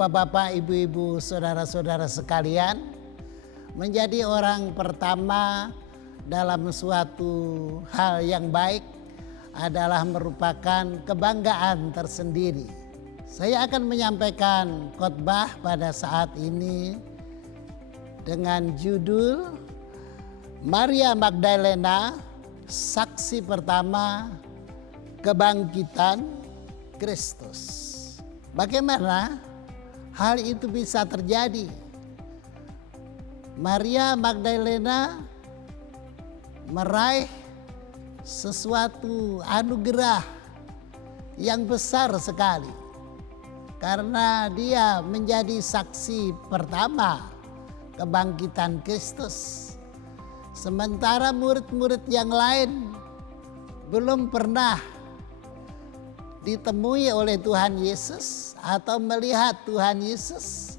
bapak-bapak, ibu-ibu, saudara-saudara sekalian, menjadi orang pertama dalam suatu hal yang baik adalah merupakan kebanggaan tersendiri. Saya akan menyampaikan khotbah pada saat ini dengan judul Maria Magdalena, saksi pertama kebangkitan Kristus. Bagaimana hal itu bisa terjadi? Maria Magdalena meraih sesuatu anugerah yang besar sekali karena dia menjadi saksi pertama kebangkitan Kristus. Sementara murid-murid yang lain belum pernah ditemui oleh Tuhan Yesus atau melihat Tuhan Yesus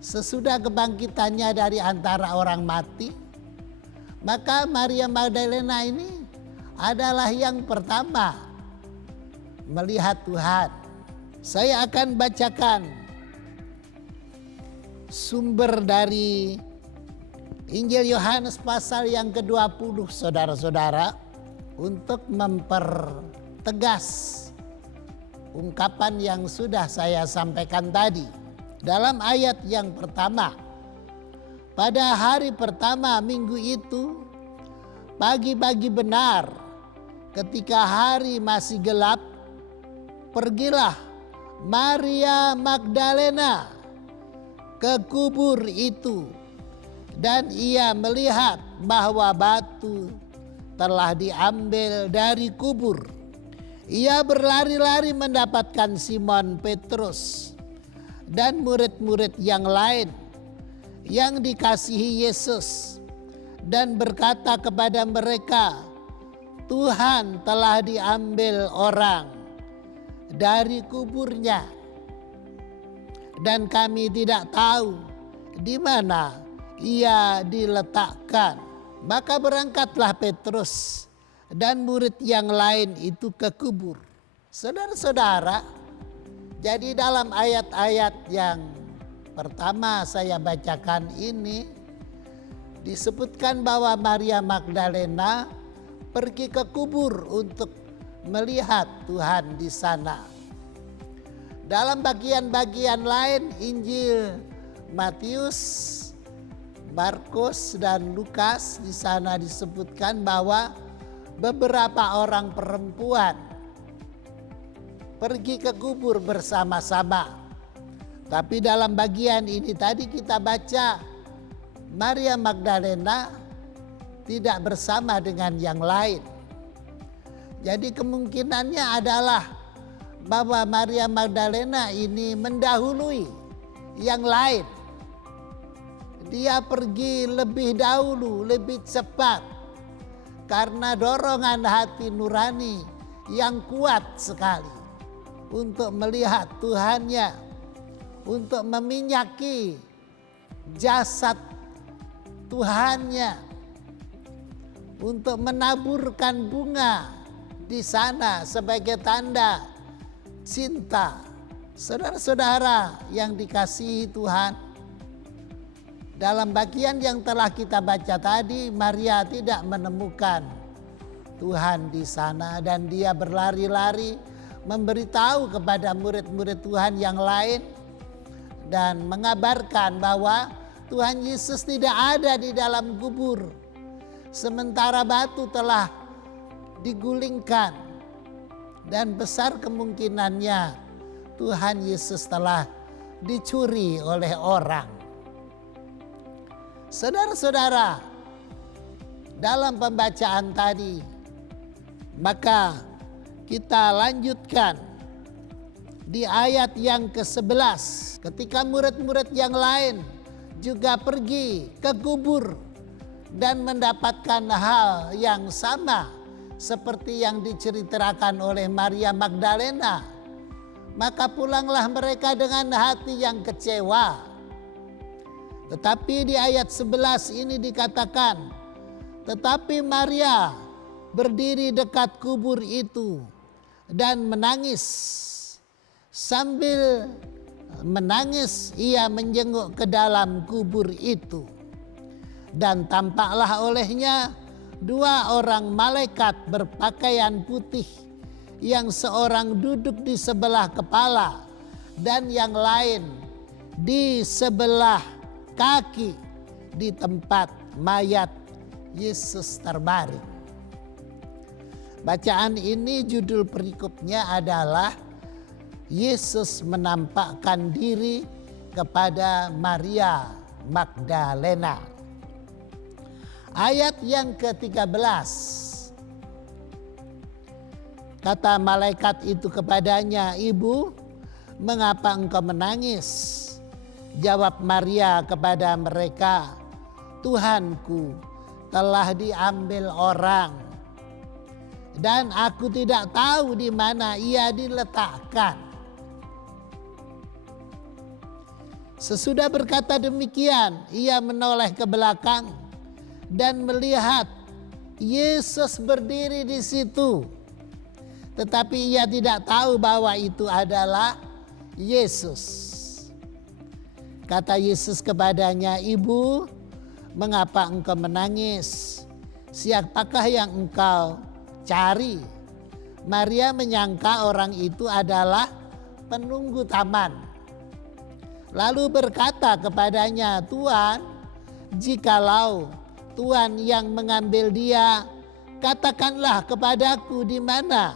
sesudah kebangkitannya dari antara orang mati, maka Maria Magdalena ini adalah yang pertama melihat Tuhan. Saya akan bacakan sumber dari Injil Yohanes pasal yang ke-20, saudara-saudara, untuk mempertegas ungkapan yang sudah saya sampaikan tadi. Dalam ayat yang pertama, pada hari pertama minggu itu, pagi-pagi benar, ketika hari masih gelap, pergilah Maria Magdalena ke kubur itu, dan ia melihat bahwa batu telah diambil dari kubur. Ia berlari-lari mendapatkan Simon Petrus dan murid-murid yang lain yang dikasihi Yesus dan berkata kepada mereka, "Tuhan telah diambil orang dari kuburnya, dan kami tidak tahu di mana ia diletakkan." Maka berangkatlah Petrus dan murid yang lain itu ke kubur. Saudara-saudara, jadi dalam ayat-ayat yang pertama saya bacakan ini disebutkan bahwa Maria Magdalena pergi ke kubur untuk melihat Tuhan di sana. Dalam bagian-bagian lain Injil Matius, Markus dan Lukas, di sana disebutkan bahwa beberapa orang perempuan pergi ke kubur bersama-sama. Tapi dalam bagian ini tadi kita baca Maria Magdalena tidak bersama dengan yang lain. Jadi kemungkinannya adalah bahwa Maria Magdalena ini mendahului yang lain. Dia pergi lebih dahulu, lebih cepat, karena dorongan hati nurani yang kuat sekali untuk melihat Tuhannya, untuk meminyaki jasad Tuhannya, untuk menaburkan bunga di sana sebagai tanda cinta. Saudara-saudara yang dikasihi Tuhan, dalam bagian yang telah kita baca tadi, Maria tidak menemukan Tuhan di sana dan dia berlari-lari memberitahu kepada murid-murid Tuhan yang lain dan mengabarkan bahwa Tuhan Yesus tidak ada di dalam kubur. Sementara batu telah digulingkan dan besar kemungkinannya Tuhan Yesus telah dicuri oleh orang. Saudara-saudara, dalam pembacaan tadi, maka kita lanjutkan di ayat yang ke-11. Ketika murid-murid yang lain juga pergi ke kubur dan mendapatkan hal yang sama seperti yang diceritakan oleh Maria Magdalena, maka pulanglah mereka dengan hati yang kecewa. Tetapi di ayat 11 ini dikatakan, tetapi Maria berdiri dekat kubur itu dan menangis sambil menangis ia menjenguk ke dalam kubur itu. Dan tampaklah olehnya 2 orang malaikat berpakaian putih, yang seorang duduk di sebelah kepala dan yang lain di sebelah kaki di tempat mayat Yesus terbaring. Bacaan ini judul perikopnya adalah Yesus menampakkan diri kepada Maria Magdalena. Ayat yang ke-13. Kata malaikat itu kepadanya, "Ibu, mengapa engkau menangis?" Jawab Maria kepada mereka, "Tuhanku telah diambil orang, dan aku tidak tahu di mana ia diletakkan." Sesudah berkata demikian, ia menoleh ke belakang dan melihat Yesus berdiri di situ. Tetapi ia tidak tahu bahwa itu adalah Yesus. Kata Yesus kepadanya, "Ibu, mengapa engkau menangis? Siapakah yang engkau cari?" Maria menyangka orang itu adalah penunggu taman. Lalu berkata kepadanya, "Tuan, jikalau Tuhan yang mengambil dia, katakanlah kepadaku di mana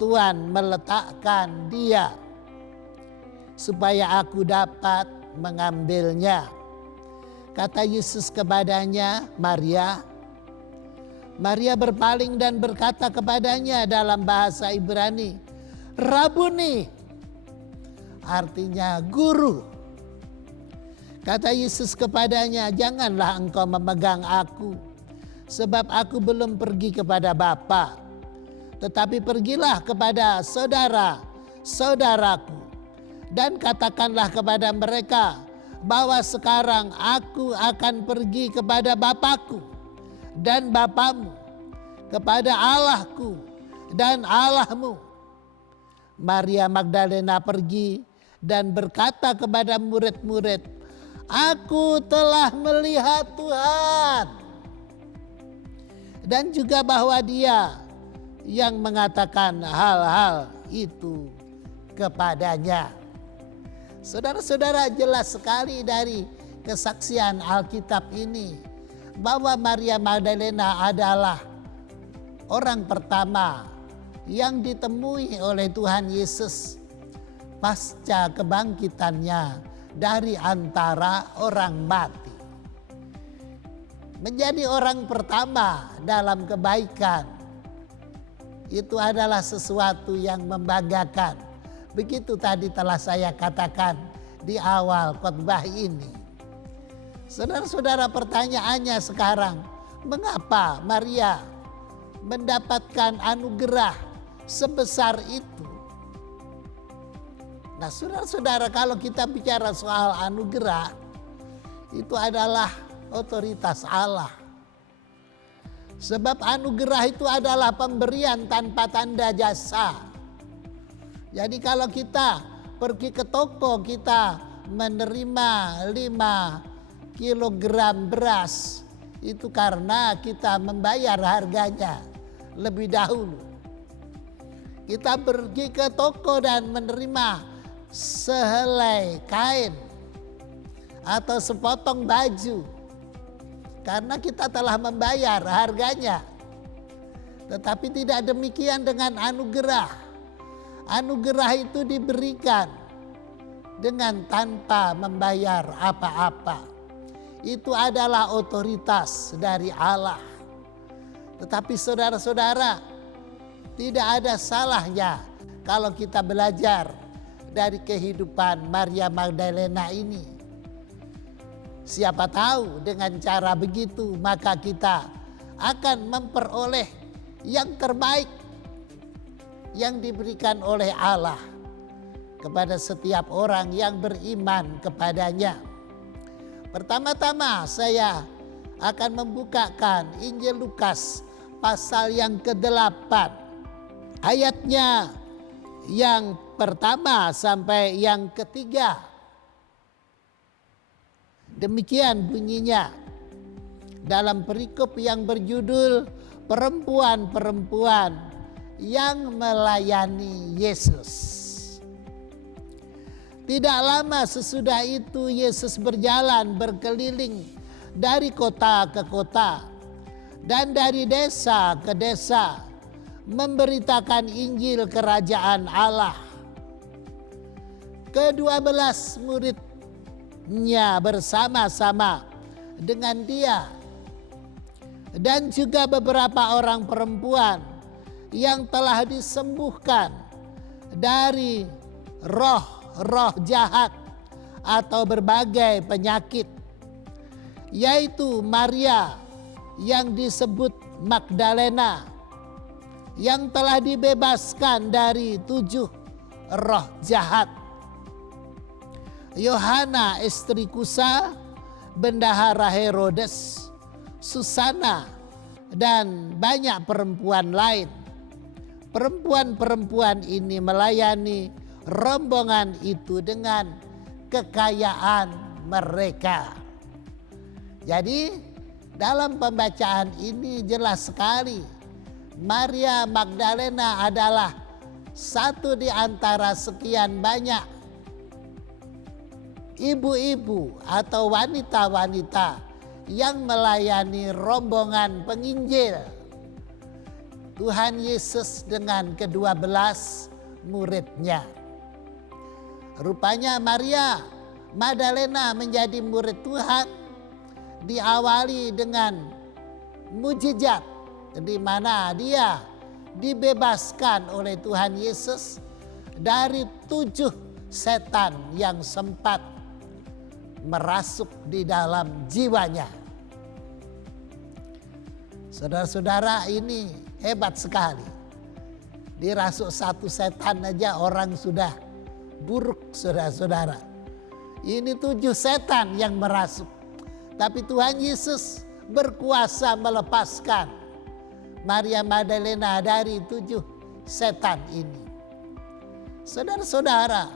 Tuhan meletakkan dia, supaya aku dapat mengambilnya." Kata Yesus kepadanya, "Maria." Maria berpaling dan berkata kepadanya dalam bahasa Ibrani, "Rabuni," artinya guru. Kata Yesus kepadanya, "Janganlah engkau memegang aku, sebab aku belum pergi kepada Bapa. Tetapi pergilah kepada saudara-saudaraku dan katakanlah kepada mereka bahwa sekarang aku akan pergi kepada Bapakku dan Bapamu, kepada Allahku dan Allahmu." Maria Magdalena pergi dan berkata kepada murid-murid, "Aku telah melihat Tuhan." Dan juga bahwa Dia yang mengatakan hal-hal itu kepadanya. Saudara-saudara, jelas sekali dari kesaksian Alkitab ini bahwa Maria Magdalena adalah orang pertama yang ditemui oleh Tuhan Yesus pasca kebangkitannya dari antara orang mati. Menjadi orang pertama dalam kebaikan itu adalah sesuatu yang membanggakan. Begitu tadi telah saya katakan di awal khotbah ini. Saudara-saudara, pertanyaannya sekarang, mengapa Maria mendapatkan anugerah sebesar itu? Nah, saudara-saudara, kalau kita bicara soal anugerah, itu adalah otoritas Allah. Sebab anugerah itu adalah pemberian tanpa tanda jasa. Jadi kalau kita pergi ke toko, kita menerima 5 kilogram beras, itu karena kita membayar harganya lebih dahulu. Kita pergi ke toko dan menerima sehelai kain atau sepotong baju, karena kita telah membayar harganya. Tetapi tidak demikian dengan anugerah. Anugerah itu diberikan dengan tanpa membayar apa-apa. Itu adalah otoritas dari Allah. Tetapi saudara-saudara, tidak ada salahnya kalau kita belajar dari kehidupan Maria Magdalena ini. Siapa tahu dengan cara begitu maka kita akan memperoleh yang terbaik yang diberikan oleh Allah kepada setiap orang yang beriman kepadanya. Pertama-tama saya akan membukakan Injil Lukas pasal yang ke-8. Ayatnya yang pertama sampai yang ketiga. Demikian bunyinya dalam perikop yang berjudul perempuan-perempuan yang melayani Yesus. Tidak lama sesudah itu Yesus berjalan berkeliling dari kota ke kota dan dari desa ke desa, memberitakan Injil Kerajaan Allah. Ke-12 muridnya bersama-sama dengan dia dan juga beberapa orang perempuan yang telah disembuhkan dari roh jahat atau berbagai penyakit, yaitu Maria yang disebut Magdalena yang telah dibebaskan dari 7 roh jahat, Yohana istri Kusa, bendahara Herodes, Susana, dan banyak perempuan lain. Perempuan-perempuan ini melayani rombongan itu dengan kekayaan mereka. Jadi dalam pembacaan ini jelas sekali Maria Magdalena adalah satu di antara sekian banyak ibu-ibu atau wanita-wanita yang melayani rombongan penginjil Tuhan Yesus dengan ke-12 muridnya. Rupanya Maria Magdalena menjadi murid Tuhan diawali dengan mujizat, di mana dia dibebaskan oleh Tuhan Yesus dari 7 setan yang sempat merasuk di dalam jiwanya. Saudara-saudara, ini hebat sekali. Dirasuk 1 setan aja orang sudah buruk, saudara-saudara. Ini 7 setan yang merasuk. Tapi Tuhan Yesus berkuasa melepaskan Maria Magdalena dari 7 setan ini. Saudara-saudara,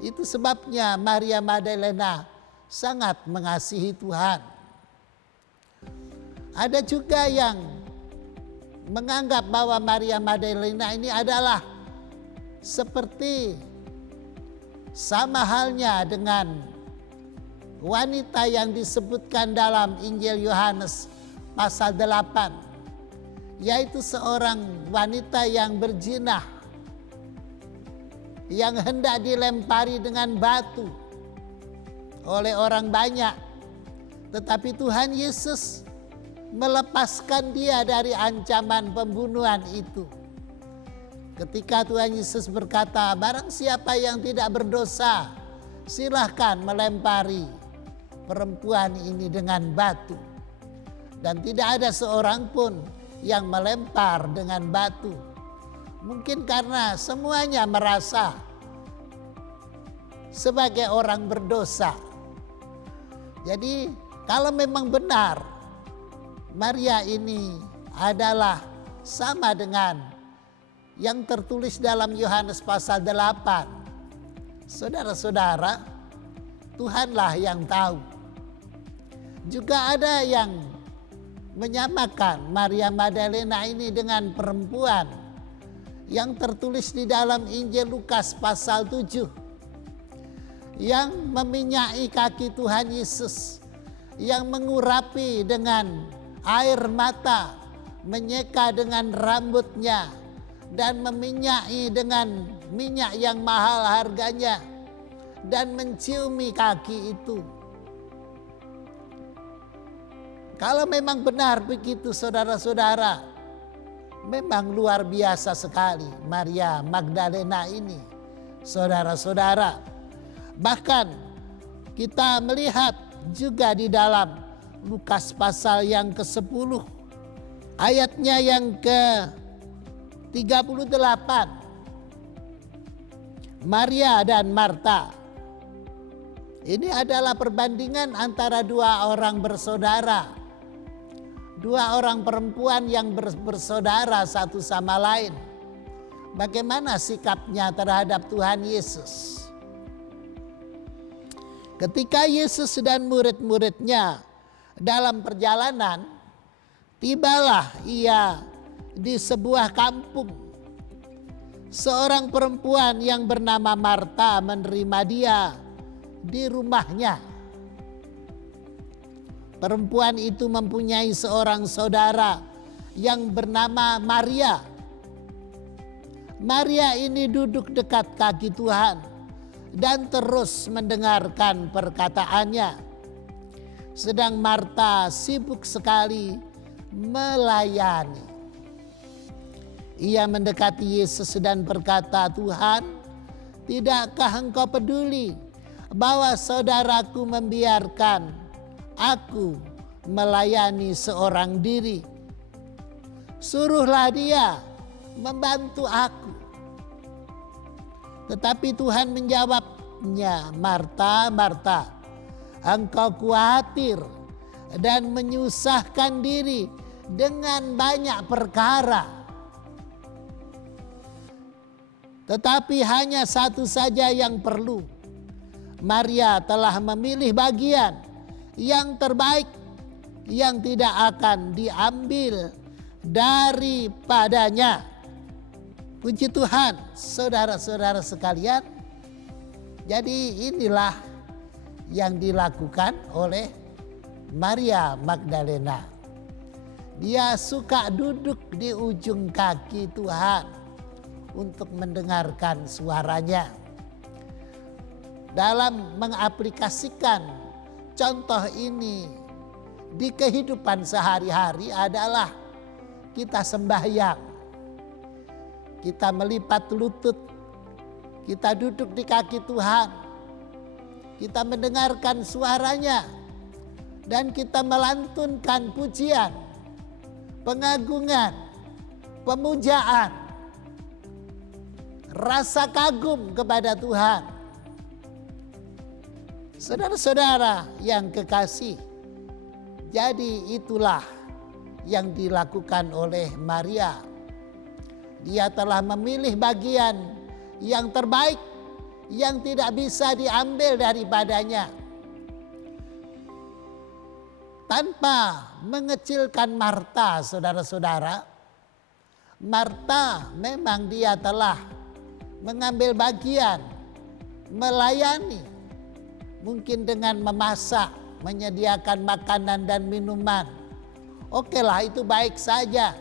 itu sebabnya Maria Magdalena sangat mengasihi Tuhan. Ada juga yang menganggap bahwa Maria Magdalena ini adalah seperti sama halnya dengan wanita yang disebutkan dalam Injil Yohanes pasal 8, yaitu seorang wanita yang berzina yang hendak dilempari dengan batu oleh orang banyak. Tetapi Tuhan Yesus melepaskan dia dari ancaman pembunuhan itu. Ketika Tuhan Yesus berkata, barang siapa yang tidak berdosa, silahkan melempari perempuan ini dengan batu. Dan tidak ada seorang pun yang melempar dengan batu. Mungkin karena semuanya merasa sebagai orang berdosa. Jadi kalau memang benar Maria ini adalah sama dengan yang tertulis dalam Yohanes pasal 8. Saudara-saudara, Tuhanlah yang tahu. Juga ada yang menyamakan Maria Magdalena ini dengan perempuan yang tertulis di dalam Injil Lukas pasal 7. Yang meminyaki kaki Tuhan Yesus, yang mengurapi dengan air mata, menyeka dengan rambutnya, dan meminyaki dengan minyak yang mahal harganya, dan menciumi kaki itu. Kalau memang benar begitu, saudara-saudara, memang luar biasa sekali Maria Magdalena ini, saudara-saudara. Bahkan kita melihat juga di dalam Lukas pasal yang ke-10, ayatnya yang ke-38. Maria dan Marta. Ini adalah perbandingan antara 2 orang bersaudara. 2 orang perempuan yang bersaudara satu sama lain. Bagaimana sikapnya terhadap Tuhan Yesus? Ketika Yesus dan murid-muridnya dalam perjalanan, tibalah ia di sebuah kampung. Seorang perempuan yang bernama Marta menerima dia di rumahnya. Perempuan itu mempunyai seorang saudara yang bernama Maria. Maria ini duduk dekat kaki Tuhan dan terus mendengarkan perkataannya. Sedang Marta sibuk sekali melayani. Ia mendekati Yesus dan berkata, "Tuhan, tidakkah engkau peduli bahwa saudaraku membiarkan aku melayani seorang diri? Suruhlah dia membantu aku." Tetapi Tuhan menjawabnya, "Marta, Marta, engkau khawatir dan menyusahkan diri dengan banyak perkara. Tetapi hanya satu saja yang perlu. Maria telah memilih bagian yang terbaik yang tidak akan diambil daripadanya." Puji Tuhan, saudara-saudara sekalian. Jadi inilah yang dilakukan oleh Maria Magdalena. Dia suka duduk di ujung kaki Tuhan untuk mendengarkan suaranya. Dalam mengaplikasikan contoh ini di kehidupan sehari-hari adalah kita sembahyang. Kita melipat lutut, kita duduk di kaki Tuhan, kita mendengarkan suaranya, dan kita melantunkan pujian, pengagungan, pemujaan, rasa kagum kepada Tuhan. Saudara-saudara yang kekasih, jadi itulah yang dilakukan oleh Maria. Dia telah memilih bagian yang terbaik yang tidak bisa diambil daripadanya. Tanpa mengecilkan Marta, saudara-saudara, Marta memang dia telah mengambil bagian, melayani, mungkin dengan memasak, menyediakan makanan dan minuman. Okelah, itu baik saja.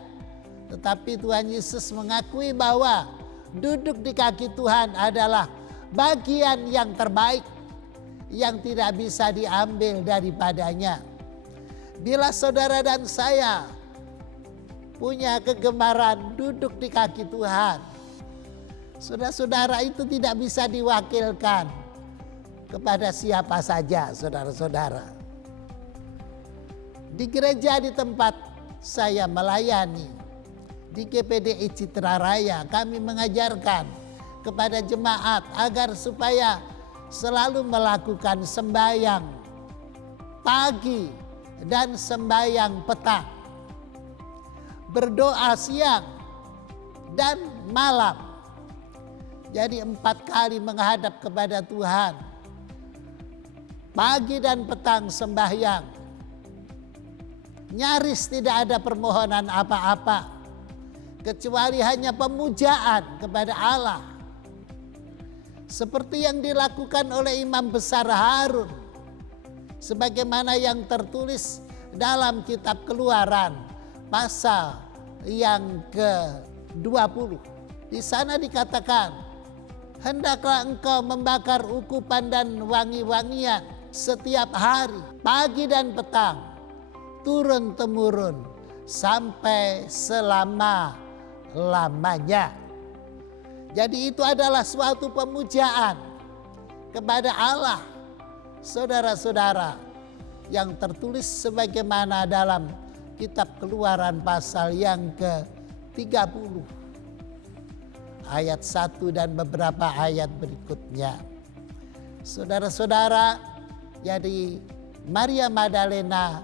Tetapi Tuhan Yesus mengakui bahwa duduk di kaki Tuhan adalah bagian yang terbaik yang tidak bisa diambil daripadanya. Bila saudara dan saya punya kegemaran duduk di kaki Tuhan, saudara-saudara, itu tidak bisa diwakilkan kepada siapa saja, saudara-saudara. Di gereja di tempat saya melayani, di GPDI Citra Raya, kami mengajarkan kepada jemaat agar supaya selalu melakukan sembahyang pagi dan sembahyang petang, berdoa siang dan malam. Jadi 4 kali menghadap kepada Tuhan, pagi dan petang sembahyang. Nyaris tidak ada permohonan apa-apa, kecuali hanya pemujaan kepada Allah. Seperti yang dilakukan oleh Imam Besar Harun, sebagaimana yang tertulis dalam kitab Keluaran pasal yang ke-20. Di sana dikatakan, "Hendaklah engkau membakar ukupan dan wangi-wangian setiap hari, pagi dan petang, turun-temurun sampai selama-lamanya." Jadi itu adalah suatu pemujaan kepada Allah, saudara-saudara, yang tertulis sebagaimana dalam kitab Keluaran pasal yang ke-30 ayat 1 dan beberapa ayat berikutnya. Saudara-saudara, jadi Maria Magdalena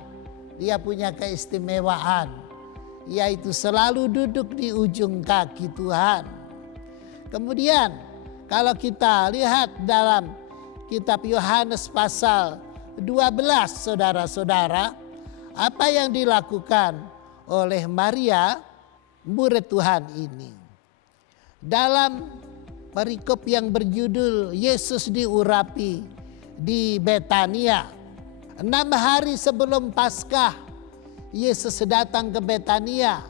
dia punya keistimewaan, yaitu selalu duduk di ujung kaki Tuhan. Kemudian kalau kita lihat dalam kitab Yohanes pasal 12, saudara-saudara, apa yang dilakukan oleh Maria, murid Tuhan ini. Dalam perikop yang berjudul Yesus diurapi di Betania, 6 hari sebelum Paskah, Yesus datang ke Betania,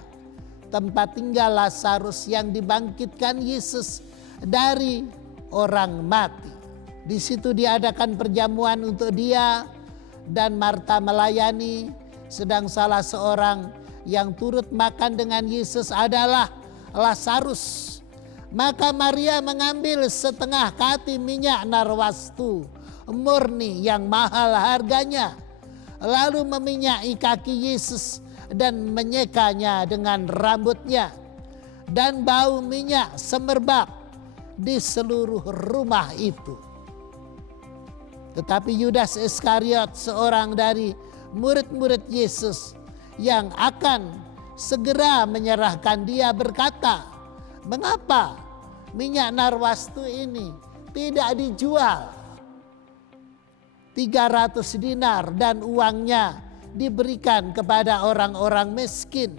tempat tinggal Lazarus yang dibangkitkan Yesus dari orang mati. Di situ diadakan perjamuan untuk dia dan Marta melayani, sedang salah seorang yang turut makan dengan Yesus adalah Lazarus. Maka Maria mengambil setengah kati minyak narwastu murni yang mahal harganya, lalu meminyaki kaki Yesus dan menyekanya dengan rambutnya, dan bau minyak semerbak di seluruh rumah itu. Tetapi Yudas Iskariot, seorang dari murid-murid Yesus yang akan segera menyerahkan dia, berkata, "Mengapa minyak narwastu ini tidak dijual 300 dinar dan uangnya diberikan kepada orang-orang miskin?"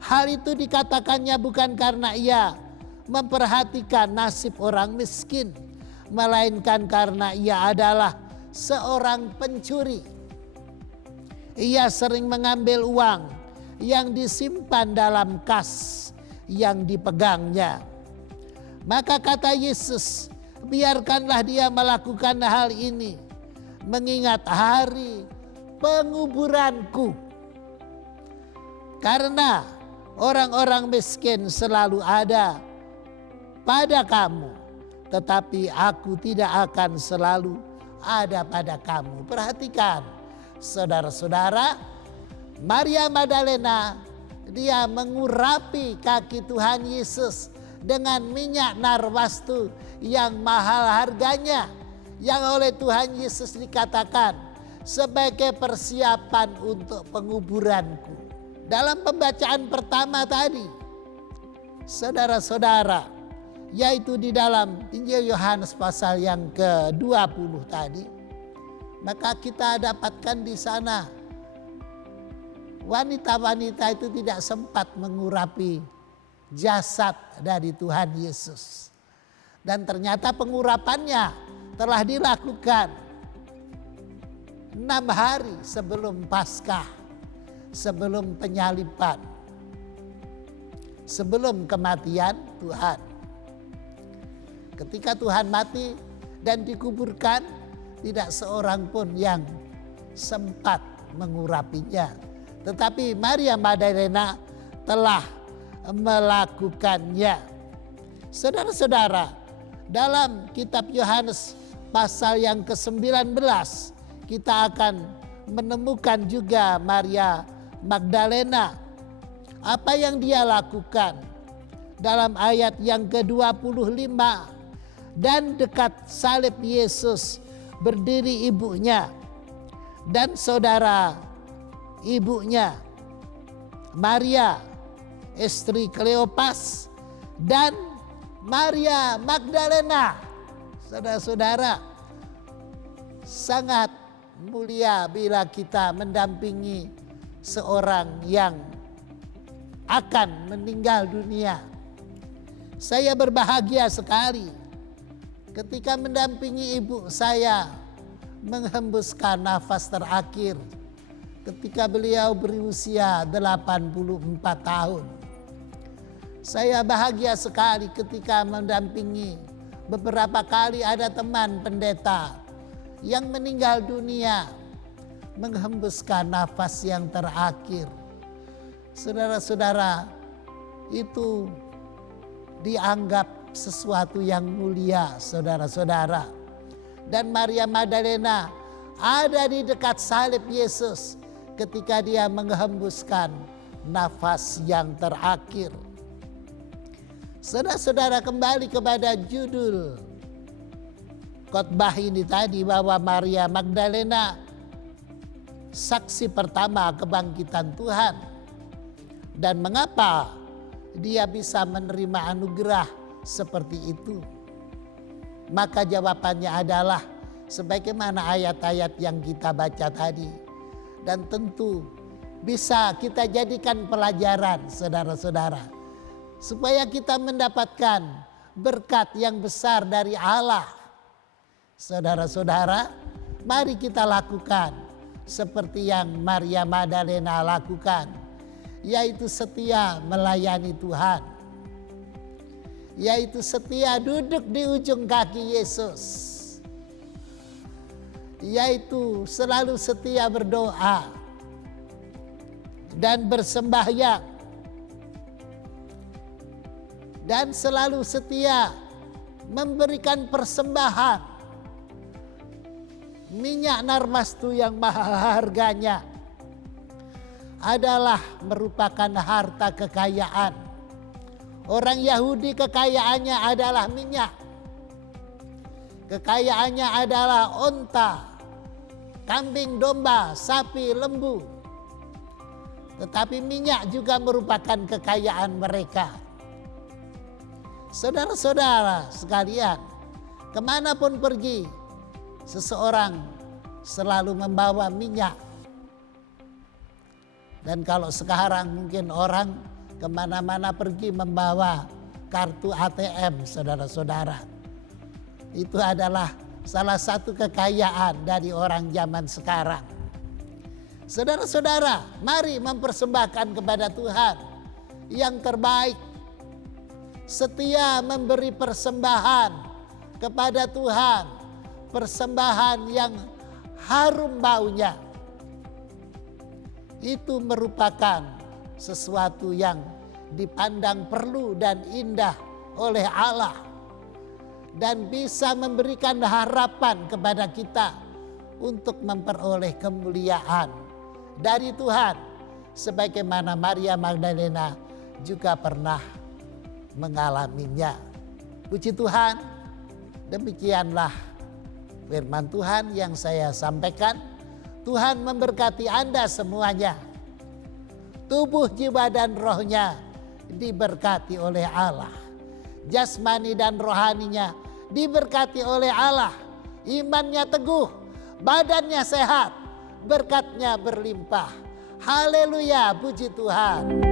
Hal itu dikatakannya bukan karena ia memperhatikan nasib orang miskin, melainkan karena ia adalah seorang pencuri. Ia sering mengambil uang yang disimpan dalam kas yang dipegangnya. Maka kata Yesus, "Biarkanlah dia melakukan hal ini, mengingat hari penguburanku. Karena orang-orang miskin selalu ada pada kamu, tetapi aku tidak akan selalu ada pada kamu." Perhatikan, saudara-saudara, Maria Magdalena, dia mengurapi kaki Tuhan Yesus dengan minyak narwastu yang mahal harganya, yang oleh Tuhan Yesus dikatakan sebagai persiapan untuk penguburanku. Dalam pembacaan pertama tadi, saudara-saudara, yaitu di dalam Injil Yohanes pasal yang ke-20 tadi, maka kita dapatkan di sana wanita-wanita itu tidak sempat mengurapi jasad dari Tuhan Yesus. Dan ternyata pengurapannya telah dilakukan 6 hari sebelum Paskah, sebelum penyaliban, sebelum kematian Tuhan. Ketika Tuhan mati dan dikuburkan, tidak seorang pun yang sempat mengurapinya. Tetapi Maria Magdalena telah melakukannya. Saudara-saudara, dalam kitab Yohanes pasal yang ke-19, kita akan menemukan juga Maria Magdalena. Apa yang dia lakukan dalam ayat yang ke-25, "Dan dekat salib Yesus berdiri ibunya dan saudara ibunya, Maria istri Kleopas dan Maria Magdalena." Saudara-saudara, sangat mulia bila kita mendampingi seorang yang akan meninggal dunia. Saya berbahagia sekali ketika mendampingi ibu saya menghembuskan nafas terakhir ketika beliau berusia 84 tahun. Saya bahagia sekali ketika mendampingi, beberapa kali ada teman pendeta yang meninggal dunia menghembuskan nafas yang terakhir. Saudara-saudara, itu dianggap sesuatu yang mulia, saudara-saudara. Dan Maria Magdalena ada di dekat salib Yesus ketika dia menghembuskan nafas yang terakhir. Saudara-saudara, kembali kepada judul khotbah ini tadi, bahwa Maria Magdalena saksi pertama kebangkitan Tuhan. Dan mengapa dia bisa menerima anugerah seperti itu? Maka jawabannya adalah sebagaimana ayat-ayat yang kita baca tadi. Dan tentu bisa kita jadikan pelajaran saudara-saudara. Supaya kita mendapatkan berkat yang besar dari Allah. Saudara-saudara, mari kita lakukan seperti yang Maria Magdalena lakukan, yaitu setia melayani Tuhan, yaitu setia duduk di ujung kaki Yesus, yaitu selalu setia berdoa dan bersembahyang, dan selalu setia memberikan persembahan minyak narmastu yang mahal harganya adalah merupakan harta kekayaan. Orang Yahudi kekayaannya adalah minyak. Kekayaannya adalah onta, kambing, domba, sapi, lembu. Tetapi minyak juga merupakan kekayaan mereka. Saudara-saudara sekalian, kemanapun pergi, seseorang selalu membawa minyak. Dan kalau sekarang mungkin orang kemana-mana pergi membawa kartu ATM, saudara-saudara. Itu adalah salah satu kekayaan dari orang zaman sekarang. Saudara-saudara, mari mempersembahkan kepada Tuhan yang terbaik. Setia memberi persembahan kepada Tuhan. Persembahan yang harum baunya. Itu merupakan sesuatu yang dipandang perlu dan indah oleh Allah. Dan bisa memberikan harapan kepada kita untuk memperoleh kemuliaan dari Tuhan. Sebagaimana Maria Magdalena juga pernah mengalaminya. Puji Tuhan, demikianlah firman Tuhan yang saya sampaikan. Tuhan memberkati Anda semuanya. Tubuh, jiwa, dan rohnya diberkati oleh Allah. Jasmani dan rohaninya diberkati oleh Allah. Imannya teguh, badannya sehat, berkatnya berlimpah. Haleluya, puji Tuhan.